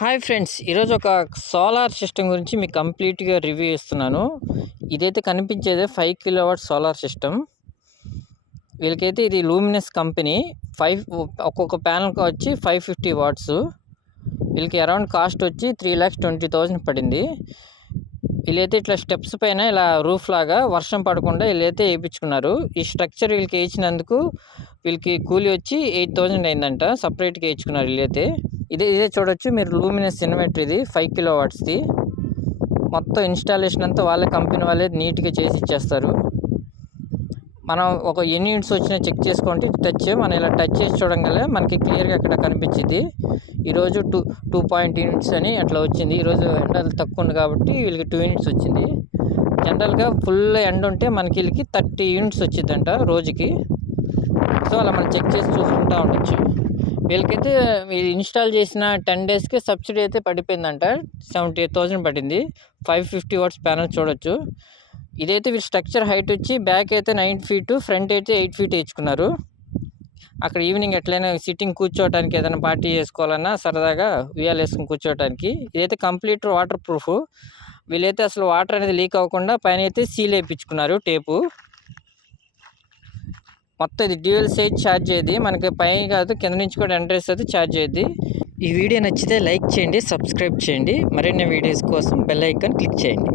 Hi friends, ఈరోజు ఒక solar system గురించి మీకు కంప్లీట్గా రివ్యూ ఇస్తున్నాను. ఇదైతే కనిపించేదే 5 కిలోవాట్ సోలార్ సిస్టమ్. వీళ్ళకైతే ఇది లూమినస్ కంపెనీ. ఒక్కొక్క ప్యానల్కి వచ్చి 550 వాట్స్. వీళ్ళకి అరౌండ్ కాస్ట్ వచ్చి 3,20,000 పడింది. వీళ్ళైతే ఇట్లా స్టెప్స్ పైన ఇలా రూఫ్ లాగా వర్షం పడకుండా వీళ్ళైతే వేయించుకున్నారు. ఈ స్ట్రక్చర్ వీళ్ళకి వేయించినందుకు వీళ్ళకి కూలీ వచ్చి 8,000 అయిందంట. సపరేట్గా వేయించుకున్నారు వీళ్ళైతే. ఇదే చూడొచ్చు మీరు, లూమినస్ ఇన్వర్టర్ ఇది 5 కిలోవాట్స్ది. మొత్తం ఇన్స్టాలేషన్ అంతా వాళ్ళే, కంపెనీ వాళ్ళే నీట్గా చేసి ఇచ్చేస్తారు. మనం ఒక ఎన్ని యూనిట్స్ వచ్చినా చెక్ చేసుకుంటే మనం ఇలా టచ్ చేసి చూడంగానే మనకి క్లియర్గా అక్కడ కనిపించింది. ఈరోజు 2 యూనిట్స్ అని అట్లా వచ్చింది. ఈరోజు ఎండలు తక్కువ ఉంది కాబట్టి వీళ్ళకి 2 యూనిట్స్ వచ్చింది. జనరల్గా ఫుల్ ఎండ ఉంటే మనకి వీళ్ళకి 30 యూనిట్స్ వచ్చిందంట రోజుకి. సో అలా మనం చెక్ చేసి చూసుకుంటూ ఉండొచ్చు. వీళ్ళకైతే మీరు ఇన్స్టాల్ చేసిన 10 డేస్కి సబ్సిడీ అయితే పడిపోయిందంట. 78,000 పడింది. 550 వాట్స్ ప్యానల్ చూడొచ్చు. ఇదైతే వీళ్ళ స్ట్రక్చర్ హైట్ వచ్చి బ్యాక్ అయితే 9 ఫీట్, ఫ్రంట్ అయితే 8 ఫీట్ ఇచ్చుకున్నారు. అక్కడ ఈవినింగ్ ఎట్లయినా సిట్టింగ్ కూర్చోవడానికి, ఏదైనా పార్టీ చేసుకోవాలన్నా సరదాగా ఉయ్యాలు వేసుకుని కూర్చోవడానికి. ఇదైతే కంప్లీట్ వాటర్ ప్రూఫ్. వీళ్ళైతే అసలు వాటర్ అనేది లీక్ అవ్వకుండా పైన అయితే సీల్ వేయించుకున్నారు, టేపు. మొత్తం ఇది డ్యూయల్ సైజ్ ఛార్జ్ అయ్యేది. మనకి పైన కాదు, కింద నుంచి కూడా ఎంట్రెన్స్ అయితే ఛార్జ్ అయ్యేది. ఈ వీడియో నచ్చితే లైక్ చేయండి, సబ్స్క్రైబ్ చేయండి. మరిన్ని వీడియోస్ కోసం బెల్ ఐకాన్ క్లిక్ చేయండి.